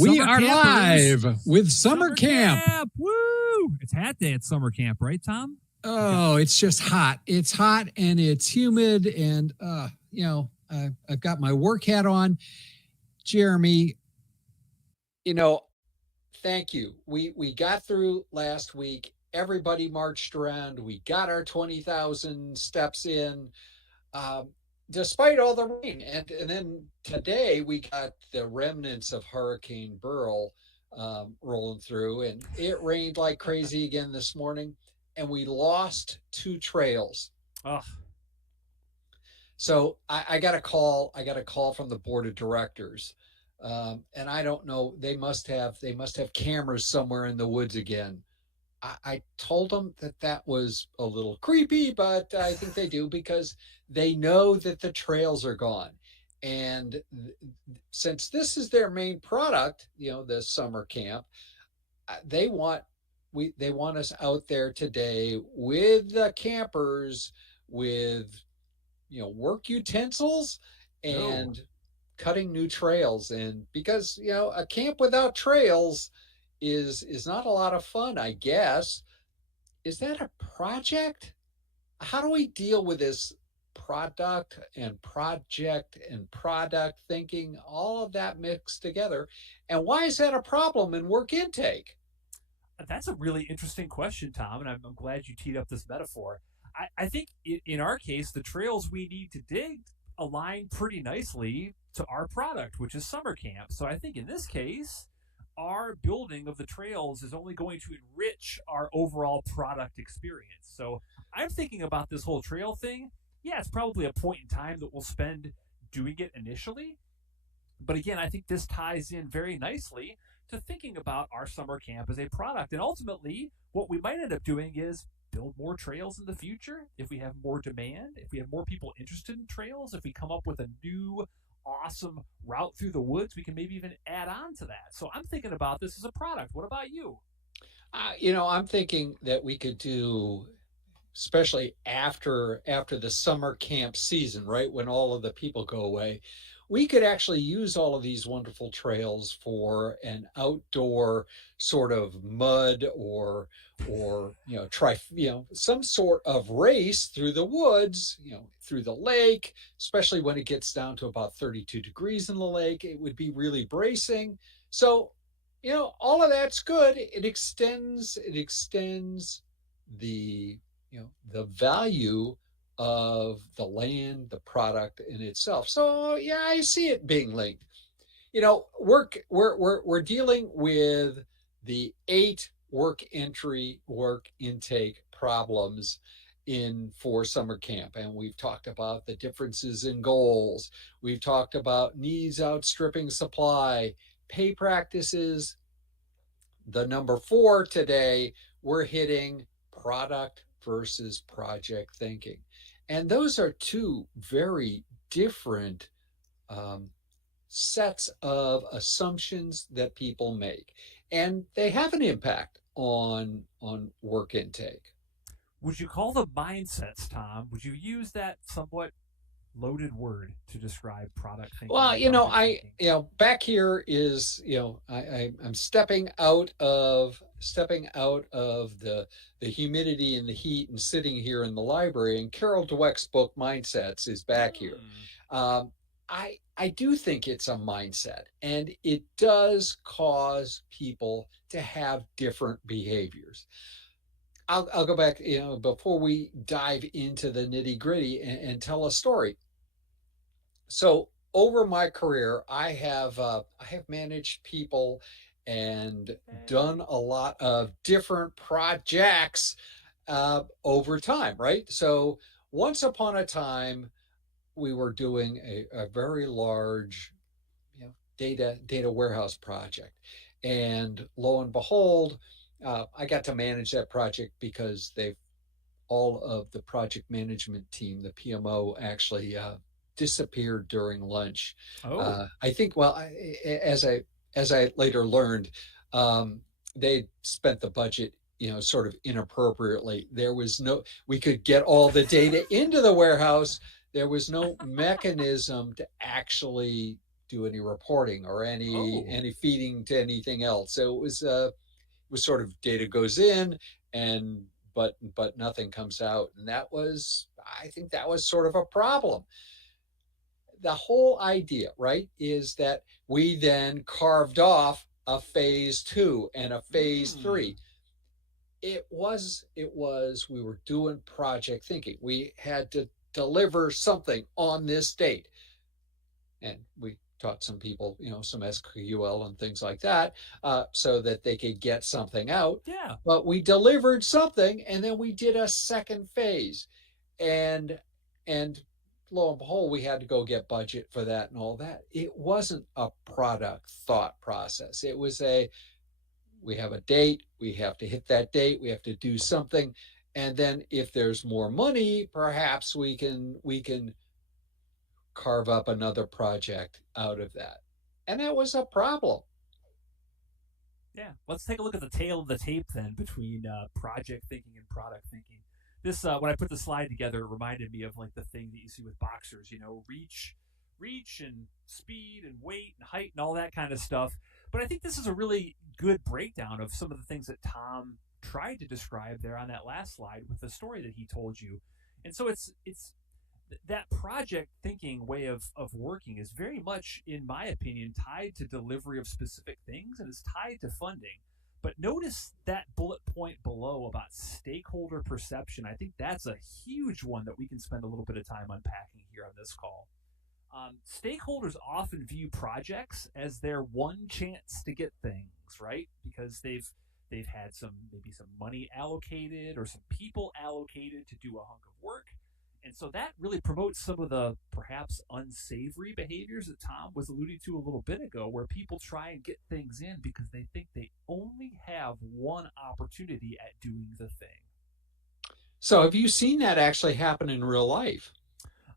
We Summer are campers. live with Summer Camp. Woo! It's hat day at summer camp, right, Tom? Oh, it's just hot. It's hot and it's humid. And, I've got my work hat on. Jeremy, thank you. We got through last week. Everybody marched around. We got our 20,000 steps in. Um, Despite all the rain. And then today we got the remnants of Hurricane Beryl rolling through, and it rained like crazy again this morning, and we lost two trails. Oh, So I got a call. I got a call from the board of directors, and I don't know. They must have cameras somewhere in the woods again. I told them that that was a little creepy, but I think they do because they know that the trails are gone. And since this is their main product, the summer camp, they want they want us out there today with the campers with work utensils no. and cutting new trails. And because a camp without trails is not a lot of fun, I guess. Is that a project? How do we deal with this product and project and product thinking, all of that mixed together? And why is that a problem in work intake? That's a really interesting question, Tom, and I'm glad you teed up this metaphor. I think in our case, the trails we need to dig align pretty nicely to our product, which is summer camp. So I think in this case, our building of the trails is only going to enrich our overall product experience. So I'm thinking about this whole trail thing. Yeah, it's probably a point in time that we'll spend doing it initially. But again, I think this ties in very nicely to thinking about our summer camp as a product. And ultimately, what we might end up doing is build more trails in the future if we have more demand, if we have more people interested in trails, if we come up with a new awesome route through the woods, we can maybe even add on to that. So I'm thinking about this as a product. What about you? I'm thinking that we could do, especially after the summer camp season, right when all of the people go away, we could actually use all of these wonderful trails for an outdoor sort of mud or try some sort of race through the woods, through the lake, especially when it gets down to about 32 degrees in the lake. It would be really bracing. So all of that's good. It extends the value of the land, the product in itself. So yeah, I see it being linked. We're dealing with the 8 work intake problems in for summer camp, and we've talked about the differences in goals. We've talked about needs outstripping supply, pay practices. The number 4 today, we're hitting product versus project thinking. And those are two very different um, sets of assumptions that people make. And they have an impact on work intake. Would you call the mindsets, Tom? Would you use that somewhat loaded word to describe product thinking Well, and project I thinking? back here is I'm stepping out of the humidity and the heat and sitting here in the library. And Carol Dweck's book Mindsets is back here. Hmm. I do think it's a mindset, and it does cause people to have different behaviors. I'll go back, before we dive into the nitty gritty and tell a story. So over my career, I have managed people and done a lot of different projects over time, right? So once upon a time, we were doing a very large, data warehouse project, and lo and behold, I got to manage that project because they all of the project management team, the PMO, actually disappeared during lunch. Oh, I think, well, as I later learned, um, they spent the budget, sort of inappropriately. There was no, we could get all the data into the warehouse. There was no mechanism to actually do any reporting or Oh, any feeding to anything else. So it was sort of data goes in and but nothing comes out, and that was, I think that was sort of a problem. The whole idea, right, is that we then carved off a phase two and a phase hmm. three. It was we were doing project thinking. We had to deliver something on this date, and we taught some people, some SQL and things like that, so that they could get something out. Yeah. But we delivered something, and then we did a second phase, and and lo and behold, we had to go get budget for that and all that. It wasn't a product thought process. It was a, we have a date, we have to hit that date, we have to do something, and then if there's more money, perhaps we can carve up another project out of that. And that was a problem. Yeah, let's take a look at the tail of the tape then between project thinking and product thinking. This when I put the slide together, it reminded me of like the thing that you see with boxers, reach and speed and weight and height and all that kind of stuff. But I think this is a really good breakdown of some of the things that Tom tried to describe there on that last slide with the story that he told you. And so it's that project thinking way of working is very much, in my opinion, tied to delivery of specific things and is tied to funding. But notice that bullet point below about stakeholder perception. I think that's a huge one that we can spend a little bit of time unpacking here on this call. Stakeholders often view projects as their one chance to get things right because they've had maybe some money allocated or some people allocated to do a hunk of work, and so that really promotes some of the perhaps unsavory behaviors that Tom was alluding to a little bit ago, where people try and get things in because they think they only have one opportunity at doing the thing. So have you seen that actually happen in real life?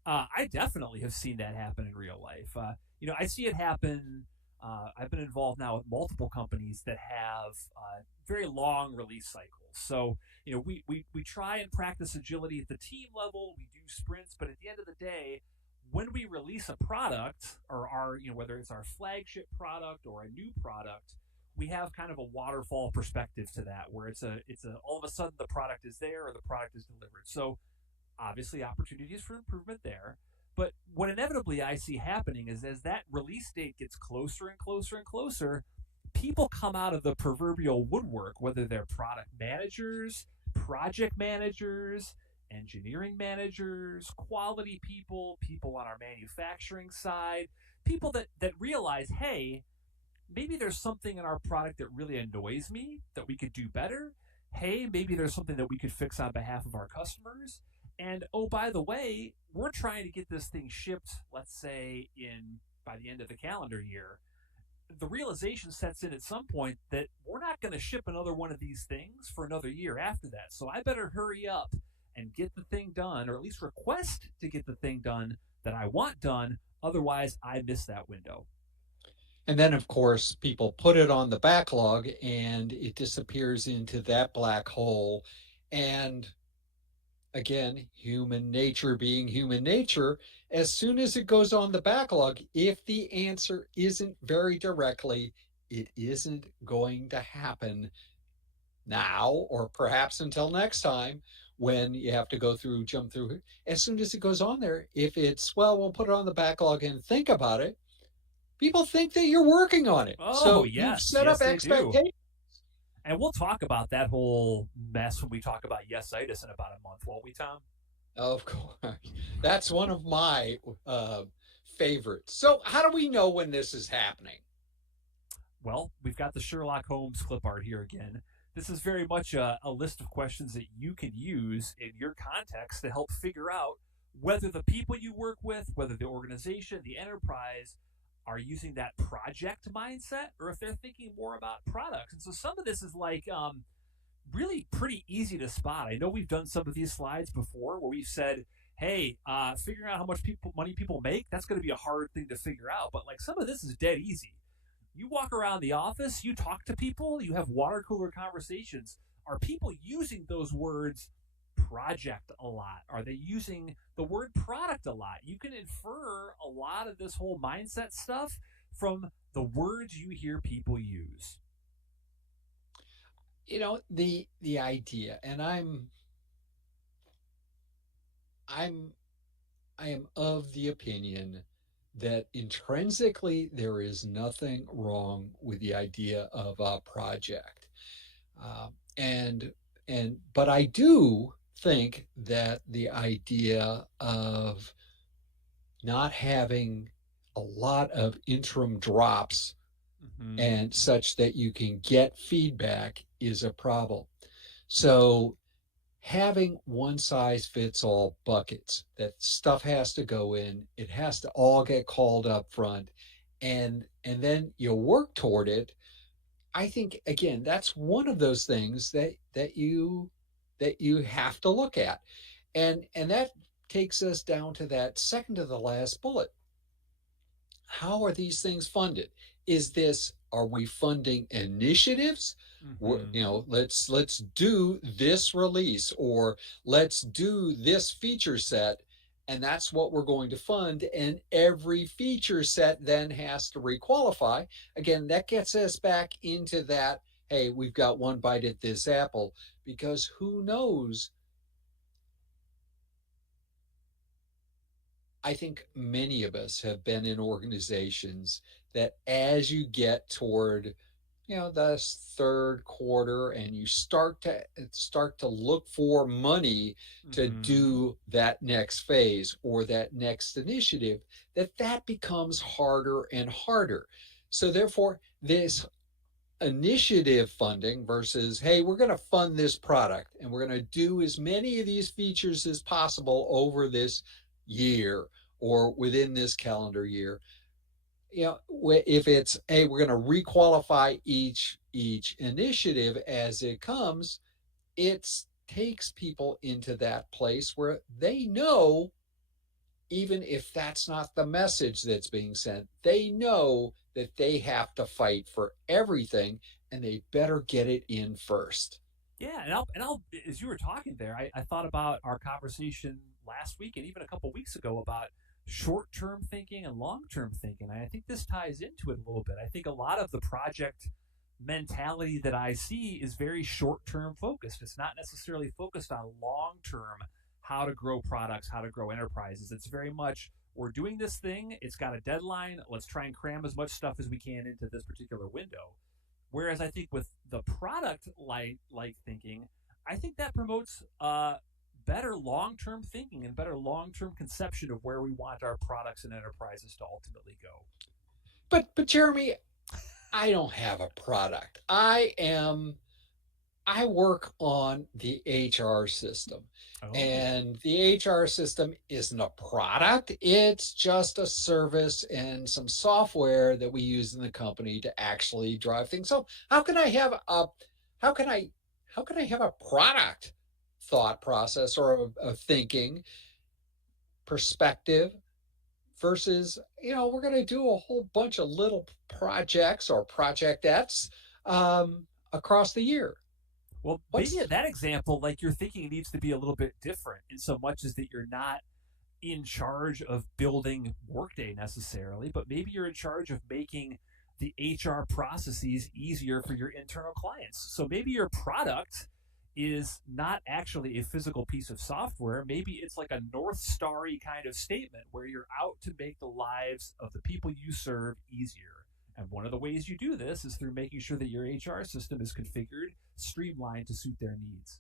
I definitely have seen that happen in real life. I see it happen. I've been involved now with multiple companies that have very long release cycles. So, we try and practice agility at the team level. We do sprints, but at the end of the day, when we release a product or whether it's our flagship product or a new product, we have kind of a waterfall perspective to that, where it's a all of a sudden the product is there or the product is delivered. So obviously opportunities for improvement there. But what inevitably I see happening is as that release date gets closer and closer and closer, people come out of the proverbial woodwork, whether they're product managers, project managers, engineering managers, quality people, people on our manufacturing side, people that realize, hey, maybe there's something in our product that really annoys me that we could do better. Hey, maybe there's something that we could fix on behalf of our customers. And oh, by the way, we're trying to get this thing shipped, let's say, in by the end of the calendar year. The realization sets in at some point that we're not going to ship another one of these things for another year after that. So I better hurry up and get the thing done, or at least request to get the thing done that I want done. Otherwise, I miss that window. And then, of course, people put it on the backlog and it disappears into that black hole. And again, human nature being human nature, as soon as it goes on the backlog, if the answer isn't very directly, it isn't going to happen now or perhaps until next time when you have to jump through. As soon as it goes on there, if it's, well, we'll put it on the backlog and think about it, people think that you're working on it. Oh, So you've yes. set Yes, up they do. expectations. And we'll talk about that whole mess when we talk about yesitis in about a month, won't we, Tom? Of course. That's one of my favorites. So, how do we know when this is happening? Well, we've got the Sherlock Holmes clip art here again. This is very much a list of questions that you can use in your context to help figure out whether the people you work with, whether the organization, the enterprise, are using that project mindset or if they're thinking more about products. And so some of this is like really pretty easy to spot. I know we've done some of these slides before where we've said, hey, figuring out how much money people make, that's going to be a hard thing to figure out. But like some of this is dead easy. You walk around the office, you talk to people, you have water cooler conversations. Are people using those words project a lot? Are they using the word product a lot? You can infer a lot of this whole mindset stuff from the words you hear people use? The idea, and I'm I am of the opinion that intrinsically there is nothing wrong with the idea of a project. And but I do think that the idea of not having a lot of interim drops Mm-hmm. and such that you can get feedback is a problem. So having one size fits all buckets that stuff has to go in, it has to all get called up front, and then you work toward it. I think again that's one of those things that you have to look at. And that takes us down to that second to the last bullet. How are these things funded? Is this, are we funding initiatives? Mm-hmm. Let's do this release, or let's do this feature set, and that's what we're going to fund. And every feature set then has to requalify. Again, that gets us back into that, hey, we've got one bite at this apple, because who knows. I think many of us have been in organizations that as you get toward the third quarter and you start to look for money to Mm-hmm. do that next phase or that next initiative, that becomes harder and harder. So therefore, this initiative funding versus, hey, we're going to fund this product and we're going to do as many of these features as possible over this year or within this calendar year. If it's, hey, we're going to requalify each initiative as it comes, it takes people into that place where they know, even if that's not the message that's being sent, they know that they have to fight for everything and they better get it in first. Yeah, and I'll as you were talking there, I thought about our conversation last week and even a couple weeks ago about short-term thinking and long-term thinking. And I think this ties into it a little bit. I think a lot of the project mentality that I see is very short-term focused. It's not necessarily focused on long-term how to grow products, how to grow enterprises. It's very much we're doing this thing, it's got a deadline, let's try and cram as much stuff as we can into this particular window. Whereas I think with the product like thinking, I think that promotes better long term thinking and better long term conception of where we want our products and enterprises to ultimately go. But Jeremy, I don't have a product. I work on the HR system. Oh, And the HR system isn't a product, it's just a service and some software that we use in the company to actually drive things. So how can I how can I have a product thought process or a thinking perspective versus, we're going to do a whole bunch of little projects or projectettes across the year. well, maybe What's at that example, like your thinking needs to be a little bit different in so much as that you're not in charge of building Workday necessarily, but maybe you're in charge of making the HR processes easier for your internal clients. So maybe your product is not actually a physical piece of software. Maybe it's like a North Starry kind of statement where you're out to make the lives of the people you serve easier. And one of the ways you do this is through making sure that your HR system is configured, streamlined to suit their needs.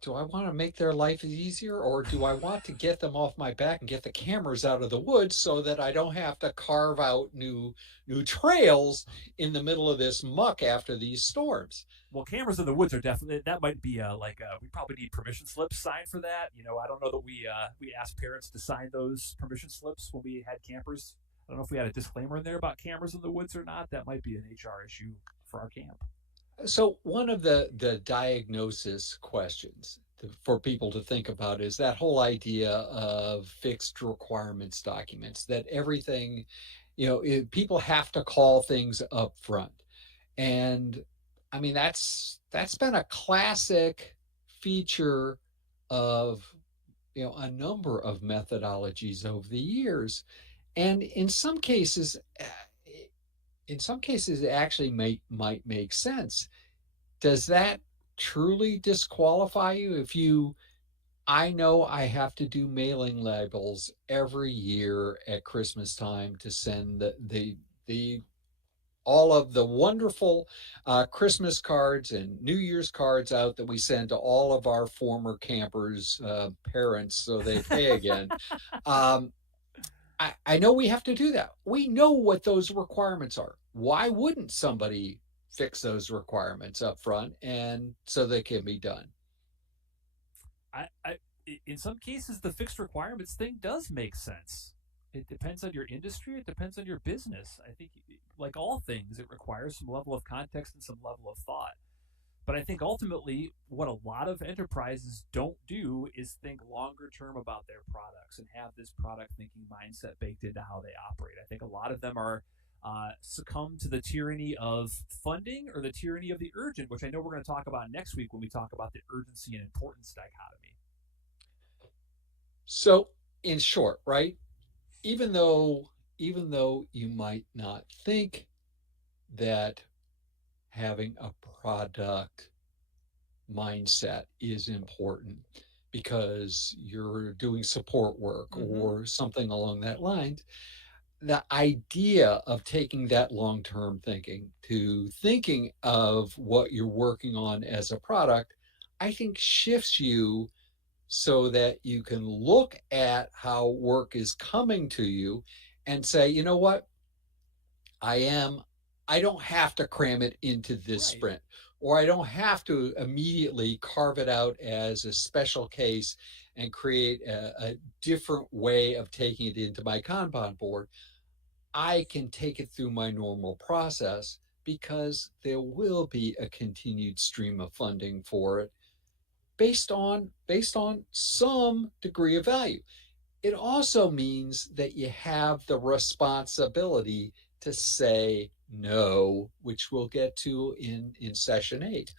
Do I want to make their life easier, or do I want to get them off my back and get the cameras out of the woods so that I don't have to carve out new trails in the middle of this muck after these storms? Well, cameras in the woods are definitely that might be we probably need permission slips signed for that. You know, I don't know that we asked parents to sign those permission slips when we had campers. I don't know if we had a disclaimer in there about cameras in the woods or not. That might be an HR issue for our camp. So one of the diagnosis questions for people to think about is that whole idea of fixed requirements documents, that everything, people have to call things up front. And I mean, that's been a classic feature of a number of methodologies over the years. And in some cases, it actually might make sense. Does that truly disqualify you if you I know I have to do mailing labels every year at Christmas time to send the all of the wonderful Christmas cards and New Year's cards out that we send to all of our former campers' parents so they pay again. Um, I know we have to do that. We know what those requirements are. Why wouldn't somebody fix those requirements up front and so they can be done? I in some cases the fixed requirements thing does make sense. It depends on your industry. It depends on your business. I think, like all things, it requires some level of context and some level of thought. But I think ultimately, what a lot of enterprises don't do is think longer term about their products and have this product thinking mindset baked into how they operate. I think a lot of them are succumb to the tyranny of funding or the tyranny of the urgent, which I know we're going to talk about next week when we talk about the urgency and importance dichotomy. So, in short, right? Even though you might not think that having a product mindset is important because you're doing support work Mm-hmm. or something along that line, the idea of taking that long-term thinking to thinking of what you're working on as a product, I think shifts you so that you can look at how work is coming to you and say, you know what? I am, I don't have to cram it into this Right. sprint, or I don't have to immediately carve it out as a special case and create a different way of taking it into my Kanban board. I can take it through my normal process because there will be a continued stream of funding for it based on some degree of value. It also means that you have the responsibility to say no, which we'll get to in session 8.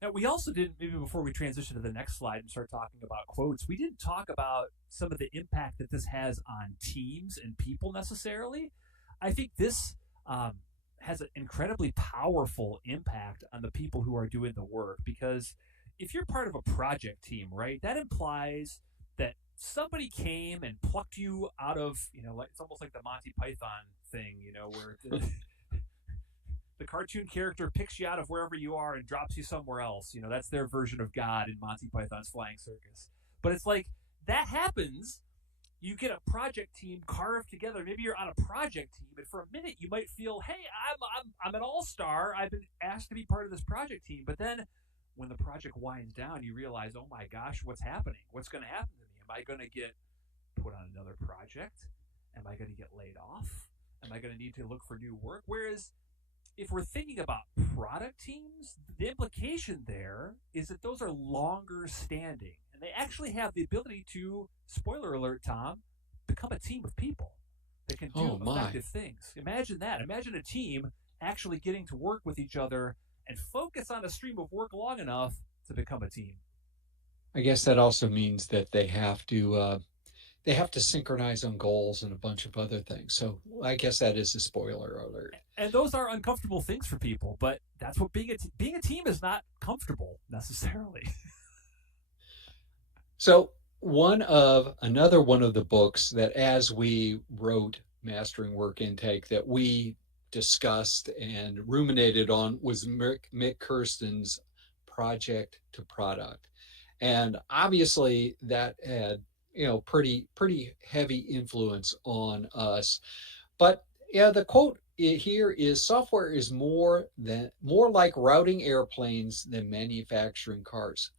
Now, we also didn't, maybe before we transition to the next slide and start talking about quotes, we didn't talk about some of the impact that this has on teams and people necessarily. I think this has an incredibly powerful impact on the people who are doing the work because if you're part of a project team, right, that implies that somebody came and plucked you out of, like it's almost like the Monty Python thing, where the cartoon character picks you out of wherever you are and drops you somewhere else. That's their version of God in Monty Python's Flying Circus. But it's like that happens. You get a project team carved together. Maybe you're on a project team, and for a minute you might feel, "Hey, I'm an all star. I've been asked to be part of this project team." But then, when the project winds down, you realize, "Oh my gosh, what's happening? What's going to happen to me? Am I going to get put on another project? Am I going to get laid off? Am I going to need to look for new work?" Whereas if we're thinking about product teams, the implication there is that those are longer standing and they actually have the ability to, spoiler alert, Tom, become a team of people that can Oh do my. effective things. Imagine that. Imagine a team actually getting to work with each other and focus on a stream of work long enough to become a team. I guess that also means that they have to synchronize on goals and a bunch of other things. So I guess that is a spoiler alert. And those are uncomfortable things for people, but that's what being a team is not comfortable necessarily. So another one of the books that as we wrote Mastering Work Intake that we discussed and ruminated on was Mick Kirsten's Project to Product. And obviously that had, pretty heavy influence on us. But yeah, the quote here is software is more like routing airplanes than manufacturing cars.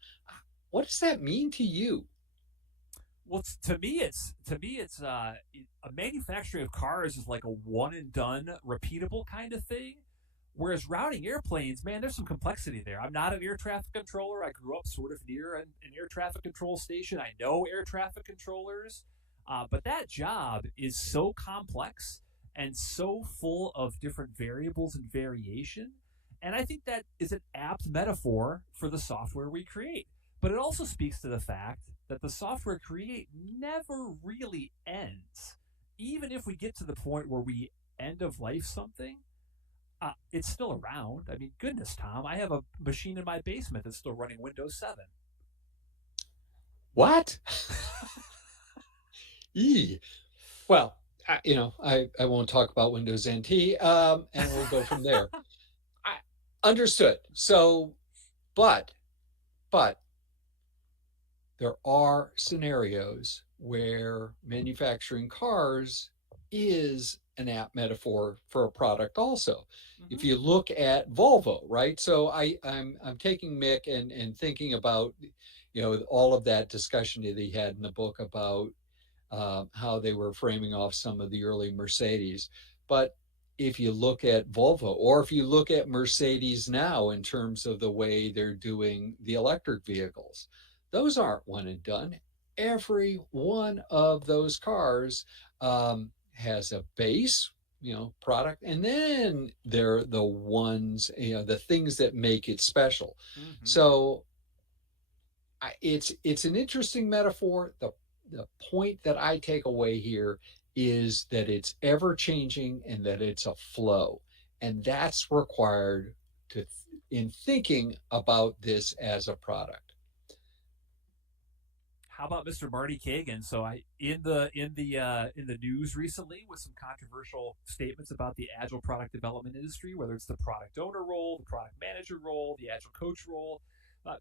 What does that mean to you? Well, to me, it's a manufacturing of cars is like a one and done, repeatable kind of thing. Whereas routing airplanes, man, there's some complexity there. I'm not an air traffic controller. I grew up sort of near an air traffic control station. I know air traffic controllers, but that job is so complex and so full of different variables and variation. And I think that is an apt metaphor for the software we create. But it also speaks to the fact that the software create never really ends. even if we get to the point where we end of life something, it's still around. I mean, goodness, Tom, I have a machine in my basement that's still running Windows 7. What? Eee. Well, I won't talk about Windows NT, and we'll go from there. I understood. So, but but there are scenarios where manufacturing cars is an apt metaphor for a product also. If Mm-hmm. you look at Volvo, right? So I'm taking Mick and thinking about all of that discussion that he had in the book about how they were framing off some of the early Mercedes. But if you look at Volvo, or if you look at Mercedes now in terms of the way they're doing the electric vehicles, those aren't one and done. Every one of those cars has a base, product, and then they're the ones, the things that make it special. Mm-hmm. So it's an interesting metaphor. The point that I take away here is that it's ever changing and that it's a flow, and that's required to in thinking about this as a product. How about Mr. Marty Kagan? So I in the news recently with some controversial statements about the agile product development industry, whether it's the product owner role, the product manager role, the agile coach role. Uh,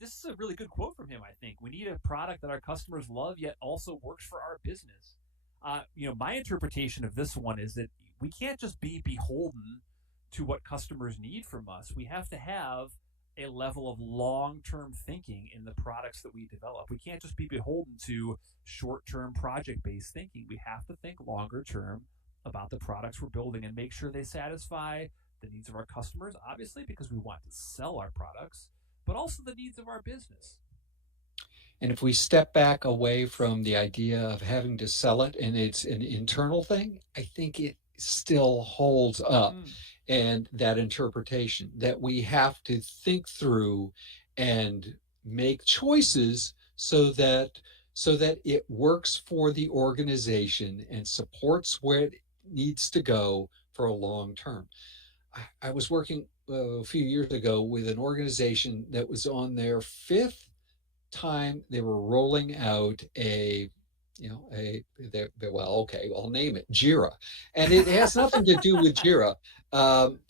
this is a really good quote from him. I think we need a product that our customers love, yet also works for our business. My interpretation of this one is that we can't just be beholden to what customers need from us. We have to have a level of long-term thinking in the products that we develop. We can't just be beholden to short-term project-based thinking. We have to think longer term about the products we're building and make sure they satisfy the needs of our customers, obviously because we want to sell our products, but also the needs of our business. And if we step back away from the idea of having to sell it and it's an internal thing, I think it still holds up. Mm, And that interpretation that we have to think through and make choices so that it works for the organization and supports where it needs to go for a long term. I was working a few years ago with an organization that was on their fifth time they were rolling out a well, okay, I'll name it Jira, and it has nothing to do with Jira,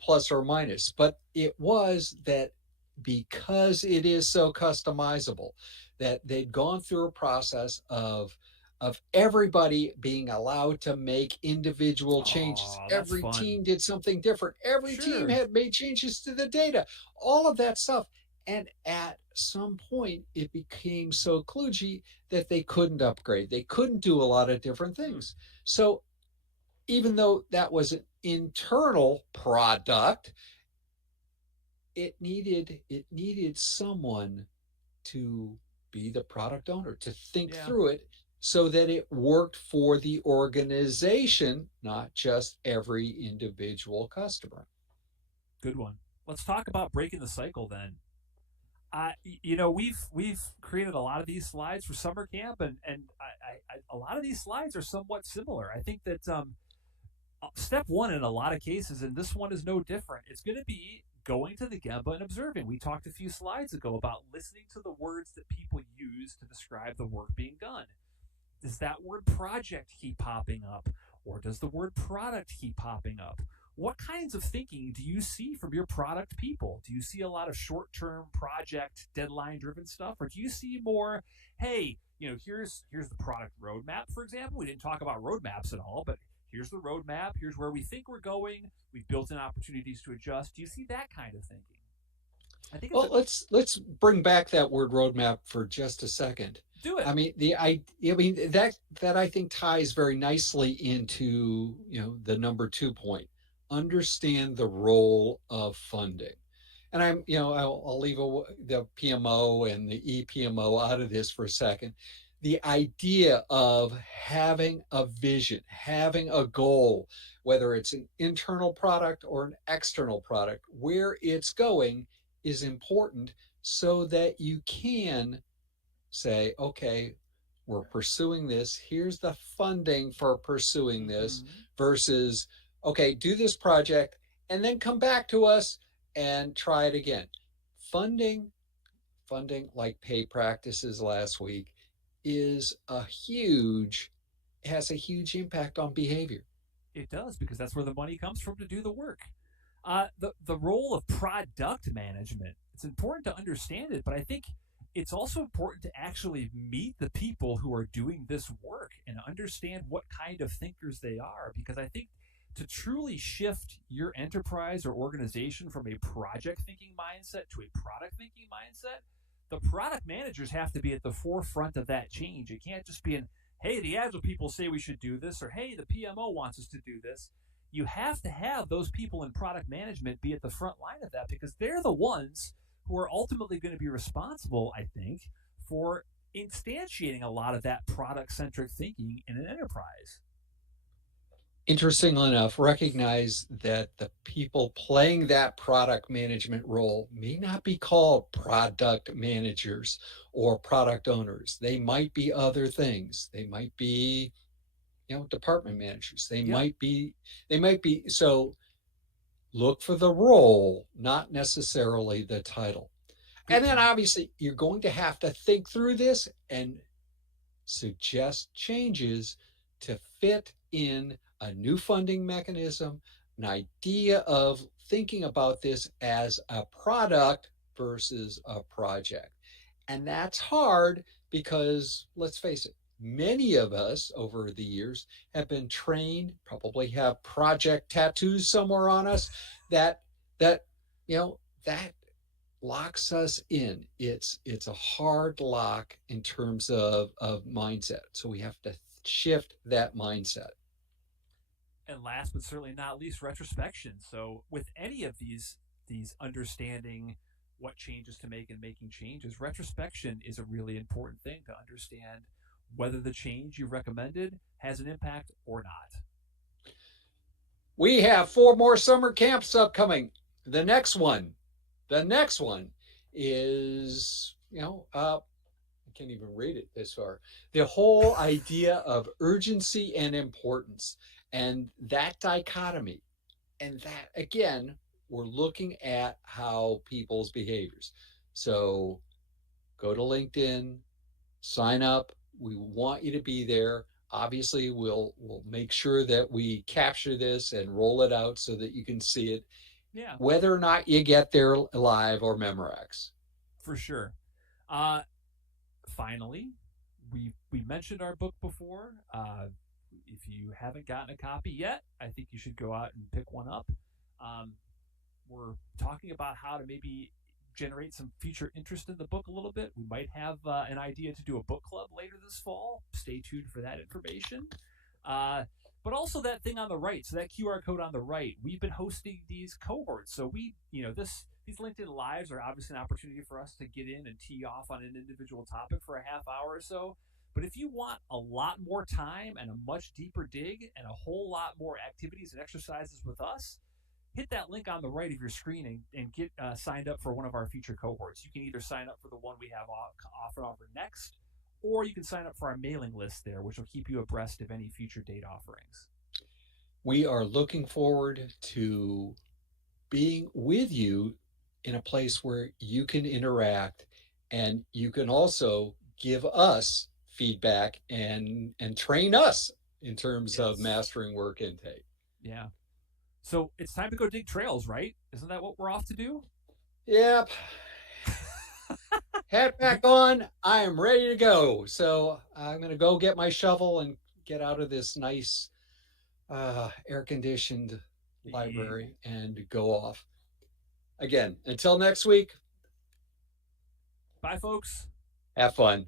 plus or minus, but it was that because it is so customizable, that they'd gone through a process of everybody being allowed to make individual changes. oh, that's Every fun. team did something different. Every team Sure. had made changes to the data, all of that stuff. And at some point, it became so kludgy that they couldn't upgrade. They couldn't do a lot of different Mm, things. So even though that was an internal product, it needed someone to be the product owner, to think yeah, through it so that it worked for the organization, not just every individual customer. good one. Let's talk about breaking the cycle then. We've created a lot of these slides for summer camp, and a lot of these slides are somewhat similar. I think that step one in a lot of cases, and this one is no different. It's going to be going to the Gemba and observing. We talked a few slides ago about listening to the words that people use to describe the work being done. Does that word project keep popping up? Or does the word product keep popping up? What kinds of thinking do you see from your product people? Do you see a lot of short term project deadline driven stuff? Or do you see more, hey, here's the product roadmap, for example? We didn't talk about roadmaps at all, but here's the roadmap. Here's where we think we're going. We've built in opportunities to adjust. Do you see that kind of thinking? I think it's Well, a let's bring back that word roadmap for just a second. do it. I mean that I think ties very nicely into the number 2 point. Understand the role of funding. And I'll leave the PMO and the EPMO out of this for a second. The idea of having a vision, having a goal, whether it's an internal product or an external product, where it's going is important so that you can say, okay, we're pursuing this. Here's the funding for pursuing this Mm-hmm. versus, okay, do this project and then come back to us and try it again. Funding, funding like pay practices last week is a huge, has a huge impact on behavior. It does, because that's where the money comes from to do the work. The role of product management. It's important to understand it, but I think it's also important to actually meet the people who are doing this work and understand what kind of thinkers they are. Because I think to truly shift your enterprise or organization from a project thinking mindset to a product thinking mindset, the product managers have to be at the forefront of that change. It can't just be an, hey, the agile people say we should do this, or hey, the PMO wants us to do this. You have to have those people in product management be at the front line of that, because they're the ones who are ultimately going to be responsible, I think, for instantiating a lot of that product centric thinking in an enterprise. Interestingly enough, recognize that the people playing that product management role may not be called product managers or product owners. They might be other things. They might be, department managers. Yep. They might be. So look for the role, not necessarily the title. Good And then point. obviously you're going to have to think through this and suggest changes to fit in a new funding mechanism, an idea of thinking about this as a product versus a project. And that's hard because, let's face it, many of us over the years have been trained, probably have project tattoos somewhere on us that that that locks us in. It's a hard lock in terms of mindset. So we have to shift that mindset. And last but certainly not least, retrospection. So with any of these understanding what changes to make and making changes, retrospection is a really important thing to understand whether the change you recommended has an impact or not. We have 4 more summer camps upcoming. The next one, the next one is, I can't even read it this far. The whole idea of urgency and importance and that dichotomy. And that, again, we're looking at how people's behaviors. So go to LinkedIn, sign up. We want you to be there. Obviously, we'll make sure that we capture this and roll it out so that you can see it, Yeah, whether or not you get there live or Memorex. for sure. Uh, Finally, we mentioned our book before. If you haven't gotten a copy yet, I think you should go out and pick one up. Um, we're talking about how to maybe generate some future interest in the book a little bit. We might have an idea to do a book club later this fall. Stay tuned for that information. Uh, but also that thing on the right, so that QR code on the right, we've been hosting these cohorts. So these LinkedIn Lives are obviously an opportunity for us to get in and tee off on an individual topic for a half hour or so. But if you want a lot more time and a much deeper dig and a whole lot more activities and exercises with us, hit that link on the right of your screen and get signed up for one of our future cohorts. You can either sign up for the one we have offer next, or you can sign up for our mailing list there, which will keep you abreast of any future date offerings. We are looking forward to being with you in a place where you can interact and you can also give us feedback and train us in terms of Yes. mastering work intake. Yeah. So it's time to go dig trails, right? Isn't that what we're off to do? Yep. Hat back on. I am ready to go. So I'm going to go get my shovel and get out of this nice air conditioned library and go off. Again, until next week, Bye, folks. have fun.